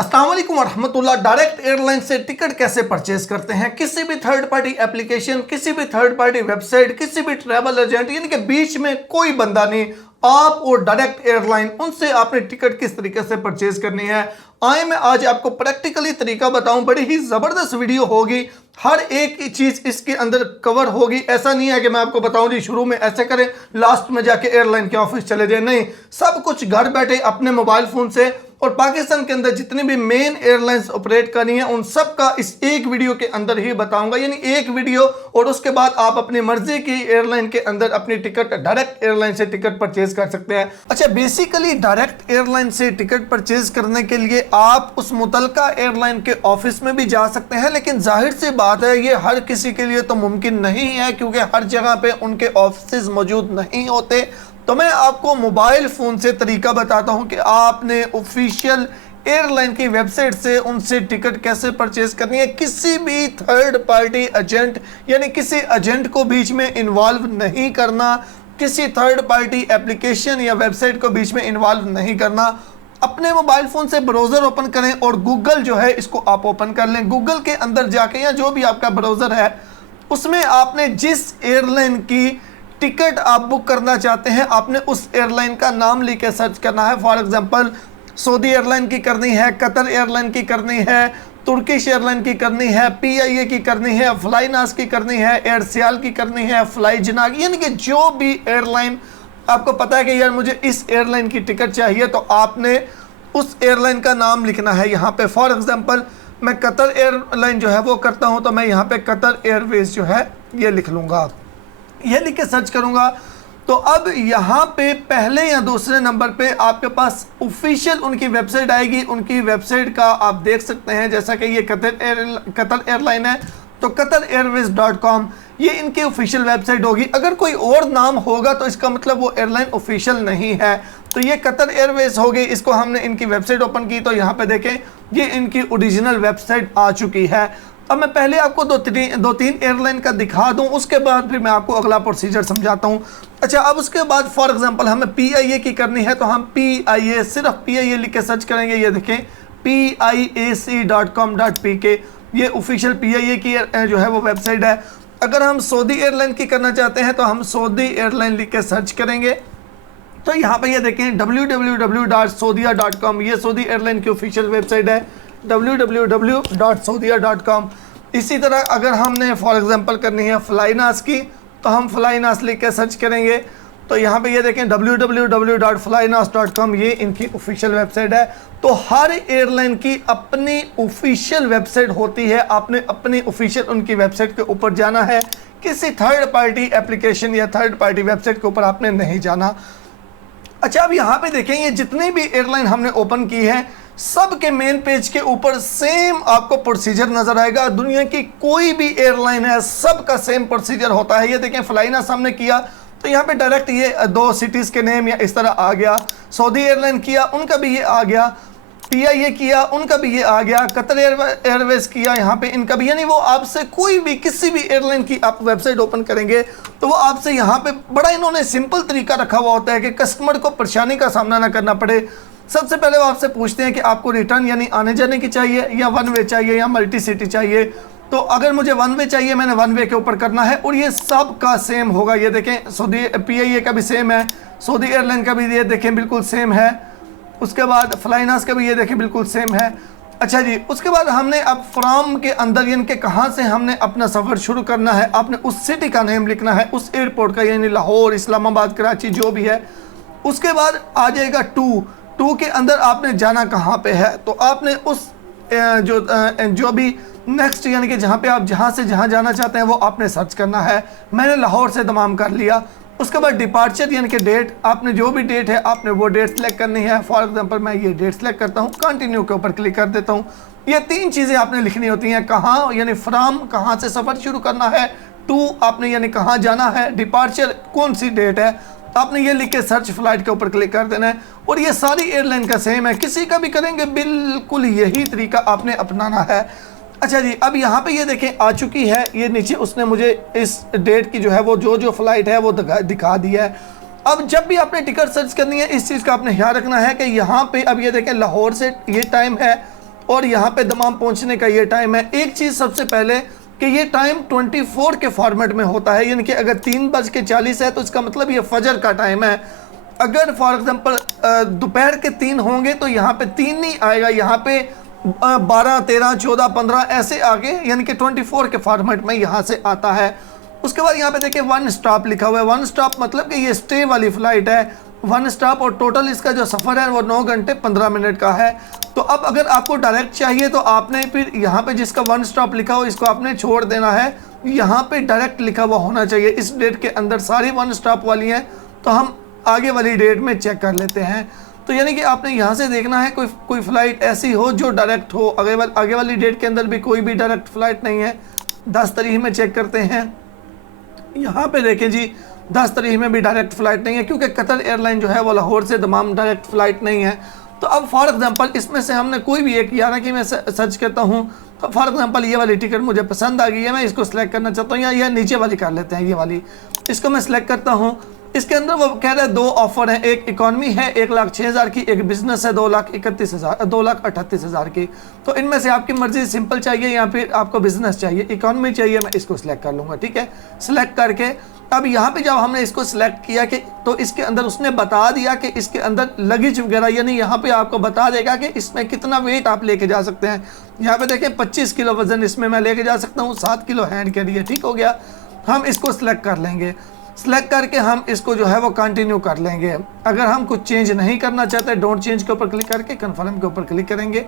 अस्सलाम वालेकुम वरहमतुल्लाह। Direct airline से टिकट कैसे परचेज करते हैं? किसी भी थर्ड पार्टी एप्लीकेशन, किसी भी थर्ड पार्टी वेबसाइट, किसी भी ट्रैवल एजेंट यानी कि बीच में कोई बंदा नहीं, आप और डायरेक्ट एयरलाइन, उनसे आपने टिकट किस तरीके से परचेज करनी है। आए मैं आज आपको प्रैक्टिकली तरीका बताऊं। बड़ी ही ज़बरदस्त वीडियो होगी, हर एक चीज़ इसके अंदर कवर होगी। ऐसा नहीं है कि मैं आपको बताऊं जी शुरू में ऐसे करें, लास्ट में जाके एयरलाइन के ऑफिस चले जाए। नहीं, सब कुछ घर बैठे अपने मोबाइल फ़ोन से और पाकिस्तान के अंदर जितनी भी मेन एयरलाइंस ऑपरेट कर रही हैं उन सब का इस एक वीडियो के अंदर ही बताऊंगा। यानी एक वीडियो और उसके बाद आप अपनी मर्जी की एयरलाइन के अंदर अपनी टिकट डायरेक्ट एयरलाइन से टिकट परचेज कर सकते हैं। अच्छा, बेसिकली डायरेक्ट एयरलाइन से टिकट परचेज करने के लिए आप उस मुतलका एयरलाइन के ऑफिस में भी जा सकते हैं, लेकिन जाहिर सी बात है ये हर किसी के लिए तो मुमकिन नहीं है क्योंकि हर जगह पे उनके ऑफिस मौजूद नहीं होते। तो मैं आपको मोबाइल फ़ोन से तरीका बताता हूं कि आपने ऑफिशियल एयरलाइन की वेबसाइट से उनसे टिकट कैसे परचेज करनी है। किसी भी थर्ड पार्टी एजेंट यानी किसी एजेंट को बीच में इन्वॉल्व नहीं करना, किसी थर्ड पार्टी एप्लीकेशन या वेबसाइट को बीच में इन्वॉल्व नहीं करना। अपने मोबाइल फ़ोन से ब्राउज़र ओपन करें और गूगल जो है इसको आप ओपन कर लें। गूगल के अंदर जाके या जो भी आपका ब्राउज़र है उसमें आपने जिस एयरलाइन की टिकट आप बुक करना चाहते हैं आपने उस एयरलाइन का नाम लिख के सर्च करना है। फॉर एग्जांपल सऊदी एयरलाइन की करनी है, कतर एयरलाइन की करनी है, तुर्किश एयरलाइन की करनी है, PIA की करनी है, फ्लाईनास की करनी है, एयरसियाल की करनी है, फ्लाई जनाग, यानी कि जो भी एयरलाइन आपको पता है कि यार मुझे इस एयरलाइन की टिकट चाहिए तो आपने उस एयरलाइन का नाम लिखना है यहाँ पे। फॉर एग्जाम्पल मैं कतर एयरलाइन जो है वो करता हूँ तो मैं यहाँ पे कतर एयरवेज जो है ये लिख लूँगा, ये लिख के सर्च करूंगा। तो अब यहाँ पे पहले या दूसरे नंबर पे आपके पास ऑफिशियल उनकी वेबसाइट आएगी। उनकी वेबसाइट का आप देख सकते हैं, जैसा कि ये कतर एयरलाइन है तो qatareirways.com ये इनकी ऑफिशियल वेबसाइट होगी। अगर कोई और नाम होगा तो इसका मतलब वो एयरलाइन ऑफिशियल नहीं है। तो ये कतर एयरवेज हो गई, इसको हमने इनकी वेबसाइट ओपन की तो यहाँ पे देखें ये इनकी ओरिजिनल वेबसाइट आ चुकी है। अब मैं पहले आपको दो तीन एयरलाइन का दिखा दूं, उसके बाद फिर मैं आपको अगला प्रोसीजर समझाता हूं। अच्छा, अब उसके बाद फॉर एग्जांपल हमें PIA की करनी है तो हम PIA सिर्फ PIA लिख के सर्च करेंगे। ये देखें piac.com.pk ये ऑफिशियल PIA की जो है वो वेबसाइट है। अगर हम सऊदी एयरलाइन की करना चाहते हैं तो हम सऊदी एयरलाइन लिख के सर्च करेंगे तो यहाँ पे ये देखें www.saudia.com ये सऊदी एयरलाइन की ऑफिशियल वेबसाइट है www.saudia.com। इसी तरह अगर हमने फॉर एग्जांपल करनी है फ्लाईनास की तो हम फ्लाईनास लिख के सर्च करेंगे तो यहाँ पे ये देखें www.flainas.com ये इनकी ऑफिशियल वेबसाइट है। तो हर एयरलाइन की अपनी ऑफिशियल वेबसाइट होती है, आपने अपनी ऑफिशियल उनकी वेबसाइट के ऊपर जाना है, किसी थर्ड पार्टी एप्लीकेशन या थर्ड पार्टी वेबसाइट के ऊपर आपने नहीं जाना। अच्छा, अब यहाँ पे देखें ये जितनी भी एयरलाइन हमने ओपन की है सब के मेन पेज के ऊपर सेम आपको प्रोसीजर नजर आएगा। दुनिया की कोई भी एयरलाइन है सबका सेम प्रोसीजर होता है। ये देखें फ्लाईनास हमने किया तो यहाँ पे डायरेक्ट ये दो सिटीज़ के नेम या इस तरह आ गया। सऊदी एयरलाइन किया उनका भी ये आ गया, PIA किया उनका भी ये आ गया, कतर एयरवेज किया यहाँ पे इनका भी। यानी वो आपसे कोई भी किसी भी एयरलाइन की आप वेबसाइट ओपन करेंगे तो वो आपसे यहाँ पे बड़ा इन्होंने सिंपल तरीका रखा हुआ होता है कि कस्टमर को परेशानी का सामना ना करना पड़े। सबसे पहले वो आपसे पूछते हैं कि आपको रिटर्न यानी आने जाने की चाहिए या वन वे चाहिए या मल्टी सिटी चाहिए। तो अगर मुझे वन वे चाहिए मैंने वन वे के ऊपर करना है और ये सब का सेम होगा। ये देखें सऊदी PIA का भी सेम है, सऊदी एयरलाइन का भी ये देखें बिल्कुल सेम है, उसके बाद फ्लाईनास का भी ये देखें बिल्कुल सेम है। अच्छा जी, उसके बाद हमने अब फ्राम के अंदर यानी कि कहाँ से हमने अपना सफ़र शुरू करना है, आपने उस सिटी का नेम लिखना है, उस एयरपोर्ट का यानी लाहौर, इस्लामाबाद, कराची जो भी है। उसके बाद आ जाएगा टू के अंदर आपने जाना कहाँ पे है तो आपने उस जो भी नेक्स्ट यानी कि जहाँ पे आप जहाँ से जहाँ जाना चाहते हैं वो आपने सर्च करना है। मैंने लाहौर से तमाम कर लिया। उसके बाद डिपार्चर यानी कि डेट, आपने जो भी डेट है आपने वो डेट सेलेक्ट करनी है। फॉर एग्जांपल मैं ये डेट सेलेक्ट करता हूँ, कंटिन्यू के ऊपर क्लिक कर देता हूँ। ये तीन चीज़ें आपने लिखनी होती हैं, कहाँ यानी फ्राम कहाँ से सफ़र शुरू करना है, टू आपने यानी कहाँ जाना है, डिपार्चर कौन सी डेट है, आपने ये लिख के सर्च फ्लाइट के ऊपर क्लिक कर देना है। और ये सारी एयरलाइन का सेम है, किसी का भी करेंगे बिल्कुल यही तरीका आपने अपनाना है। अच्छा जी, अब यहाँ पे ये देखें आ चुकी है, ये नीचे उसने मुझे इस डेट की जो है वो जो फ्लाइट है वो दिखा दिया है। अब जब भी आपने टिकट सर्च करनी है इस चीज़ का आपने ख्याल रखना है कि यहाँ पे अब ये देखें लाहौर से ये टाइम है और यहाँ पे दमाम पहुँचने का ये टाइम है। एक चीज़ सबसे पहले कि ये टाइम 24 के फॉर्मेट में होता है, यानी कि अगर 3:40 है तो इसका मतलब ये फजर का टाइम है। अगर फॉर एग्जांपल दोपहर के 3 होंगे तो यहाँ पे 3 नहीं आएगा, यहाँ पे 12, 13, 14, 15 ऐसे आगे, यानी कि 24 के फॉर्मेट में यहाँ से आता है। उसके बाद यहाँ पे देखिए 1 स्टॉप लिखा हुआ है। 1 स्टॉप मतलब कि ये स्टे वाली फ्लाइट है, 1 स्टॉप, और टोटल इसका जो सफ़र है वो 9 घंटे 15 मिनट का है। तो अब अगर आपको डायरेक्ट चाहिए तो आपने फिर यहाँ पे जिसका 1 स्टॉप लिखा हो इसको आपने छोड़ देना है, यहाँ पे डायरेक्ट लिखा हुआ होना चाहिए। इस डेट के अंदर सारी 1 स्टॉप वाली हैं, तो हम आगे वाली डेट में चेक कर लेते हैं। तो यानी कि आपने यहाँ से देखना है कोई फ़्लाइट ऐसी हो जो डायरेक्ट हो। आगे वाली डेट के अंदर भी कोई भी डायरेक्ट फ़्लाइट नहीं है। 10 तारीख में चेक करते हैं, यहाँ पे देखें जी 10 तारीख में भी डायरेक्ट फ़्लाइट नहीं है, क्योंकि कतर एयरलाइन जो है वो लाहौर से दमाम डायरेक्ट फ़्लाइट नहीं है। तो अब फॉर एग्जांपल इसमें से हमने कोई भी एक, यानी कि मैं सर्च करता हूँ तो फॉर एग्जांपल ये वाली टिकट मुझे पसंद आ गई है, मैं इसको सिलेक्ट करना चाहता हूँ, या ये नीचे वाली कर लेते हैं, ये वाली, इसको मैं सिलेक्ट करता हूँ। इसके अंदर वो कह रहा है 2 ऑफर हैं, एक इकॉनमी है 1,06,000 की, एक बिजनेस है 2,38,000 की। तो इनमें से आपकी मर्जी, सिंपल चाहिए या फिर आपको बिजनेस चाहिए, इकॉनमी चाहिए, मैं इसको सिलेक्ट कर लूँगा। ठीक है, सिलेक्ट करके अब यहाँ पे जब हमने इसको सिलेक्ट किया कि तो इसके अंदर उसने बता दिया कि इसके अंदर लगेज वगैरह, यानी यहाँ पे आपको बता देगा कि इसमें कितना वेट आप लेके जा सकते हैं। यहाँ पे देखें 25 किलो वजन इसमें मैं लेके जा सकता हूँ, 7 किलो हैंड के लिए। ठीक हो गया, हम इसको सिलेक्ट कर लेंगे। सिलेक्ट करके हम इसको जो है वो कंटिन्यू कर लेंगे। अगर हम कुछ चेंज नहीं करना चाहते, डोंट चेंज के ऊपर क्लिक करके कन्फर्म के ऊपर क्लिक करेंगे,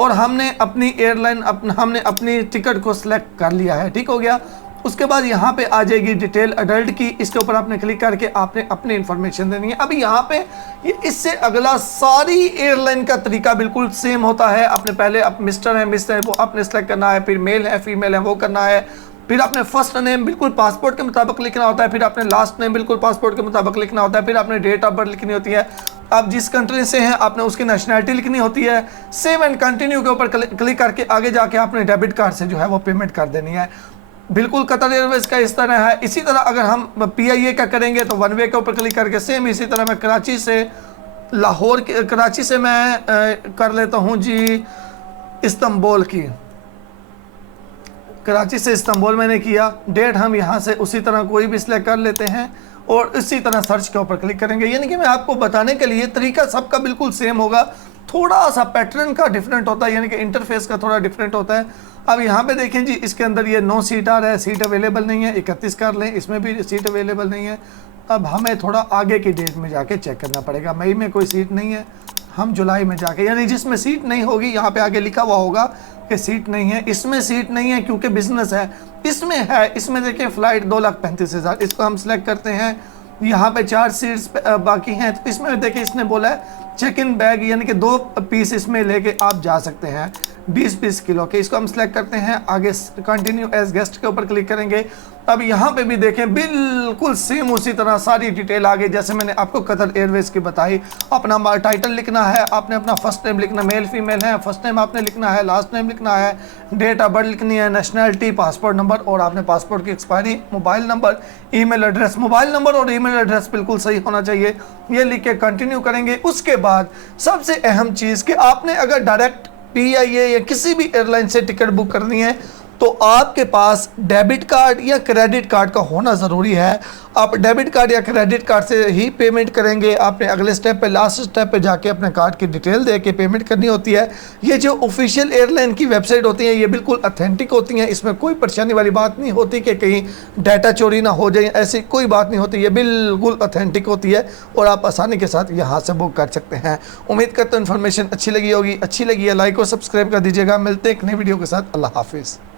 और हमने अपनी एयरलाइन हमने अपनी टिकट को सिलेक्ट कर लिया है। ठीक हो गया। उसके बाद यहाँ पे आ जाएगी डिटेल अडल्ट की, इसके ऊपर आपने क्लिक करके आपने अपनी इन्फॉर्मेशन देनी है। अभी यहाँ पे ये इससे अगला सारी एयरलाइन का तरीका बिल्कुल सेम होता है। आपने पहले मिस्टर है, मिस है, वो आपने सेलेक्ट करना है, फिर मेल है, फीमेल है, वो करना है, फिर आपने फर्स्ट नेम बिल्कुल पासपोर्ट के मुताबिक लिखना होता है, फिर आपने लास्ट नेम बिल्कुल पासपोर्ट के मुताबिक लिखना होता है, फिर आपने डेट ऑफ बर्थ लिखनी होती है, आप जिस कंट्री से हैं आपने उसकी नेशनैलिटी लिखनी होती है। सेव एंड कंटिन्यू के ऊपर क्लिक करके आगे जाके आपने डेबिट कार्ड से जो है वो पेमेंट कर देनी है। बिल्कुल कतर एयरवेज का इस तरह है। इसी तरह अगर हम PIA का करेंगे तो 1 वे के ऊपर क्लिक करके सेम इसी तरह मैं कराची से लाहौर, कराची से मैं कर लेता हूँ जी इस्तांबुल की, कराची से इस्तांबुल मैंने किया। डेट हम यहाँ से उसी तरह कोई भी सिलेक्ट कर लेते हैं और इसी तरह सर्च के ऊपर क्लिक करेंगे। यानी कि मैं आपको बताने के लिए तरीका सबका बिल्कुल सेम होगा, थोड़ा सा पैटर्न का डिफरेंट होता है, यानी कि इंटरफेस का थोड़ा डिफरेंट होता है। अब यहाँ पे देखें जी, इसके अंदर ये 9 सीट आ रहा है, सीट अवेलेबल नहीं है। 31 कर लें, इसमें भी सीट अवेलेबल नहीं है। अब हमें थोड़ा आगे की डेट में जाके चेक करना पड़ेगा। मई में कोई सीट नहीं है, हम जुलाई में जाके, यानी जिसमें सीट नहीं होगी यहाँ पे आगे लिखा हुआ होगा कि सीट नहीं है। इसमें सीट नहीं है क्योंकि बिजनेस है। इसमें है, इसमें देखिए फ़्लाइट 2,35,000, इसको हम सिलेक्ट करते हैं। यहाँ पे 4 सीट्स बाकी हैं। तो इसमें देखिए इसने बोला है चेक इन बैग, यानी कि 2 पीस इसमें लेके आप जा सकते हैं 20-20 किलो के। इसको हम सिलेक्ट करते हैं, आगे कंटिन्यू एज गेस्ट के ऊपर क्लिक करेंगे। अब यहाँ पे भी देखें बिल्कुल सेम उसी तरह सारी डिटेल आ गई जैसे मैंने आपको कतर एयरवेज की बताई। अपना टाइटल लिखना है, आपने अपना फर्स्ट नेम लिखना, मेल फीमेल है, फर्स्ट नेम आपने लिखना है, लास्ट नेम लिखना है, डेट ऑफ बर्थ लिखनी है, नेशनैलिटी, पासपोर्ट नंबर और आपने पासपोर्ट की expiry, mobile number, email address. Mobile number और ईमेल एड्रेस बिल्कुल सही होना चाहिए। ये लिख के कंटिन्यू करेंगे। उसके बाद सबसे अहम चीज़ कि आपने अगर डायरेक्ट PIA या किसी भी एयरलाइन से टिकट बुक करनी है तो आपके पास डेबिट कार्ड या क्रेडिट कार्ड का होना ज़रूरी है। आप डेबिट कार्ड या क्रेडिट कार्ड से ही पेमेंट करेंगे। आपने अगले स्टेप पे, लास्ट स्टेप पे जाके अपने कार्ड की डिटेल दे के पेमेंट करनी होती है। ये जो ऑफिशियल एयरलाइन की वेबसाइट होती है ये बिल्कुल ऑथेंटिक होती हैं, इसमें कोई परेशानी वाली बात नहीं होती कि कहीं डाटा चोरी ना हो जाए, ऐसी कोई बात नहीं होती। ये बिल्कुल ऑथेंटिक होती है और आप आसानी के साथ यहाँ से बुक कर सकते हैं। उम्मीद करता हूँ इन्फॉर्मेशन अच्छी लगी होगी। अच्छी लगी है लाइक और सब्सक्राइब कर दीजिएगा। मिलते हैं एक नई वीडियो के साथ। अल्लाह हाफिज़।